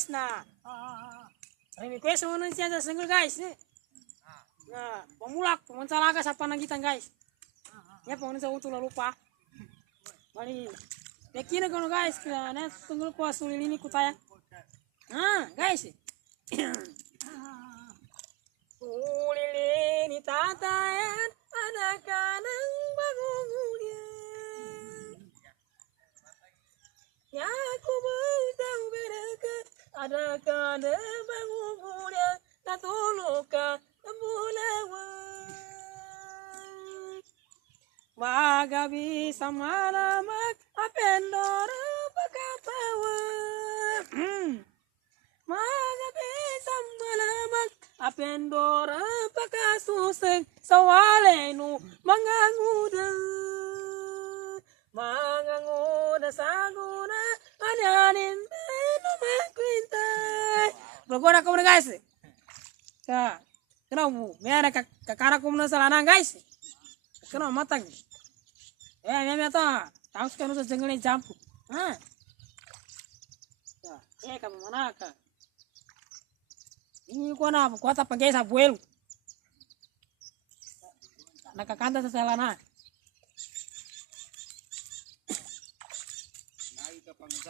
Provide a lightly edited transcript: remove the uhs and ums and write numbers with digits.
guys na. Request mo nun siya sa single guys. Nah, pemulak, mencalaga sa panagitan guys. Ya pengen sa utul lupa. Mari, bekina kono guys, na single ko asulili ni kutaya. Guys. Ulili ni tatayan ada kanang bagongulya. Ya aku mau tahu mereka ada kanang bagongulya tatuluka bulawan. Magabi samalamak apendora pakatawan. Magabi samalamak apendora pakasuseng sawalenu manganguda saguna anyanin no makwintai bergora kamu guys kenapa mereka kakara kamu salana guys kenapa matang meme ta tahu sekarang udah jengkelin jampu kamu mana kak ini kuat apa pakai sabuel nakakanta sa salana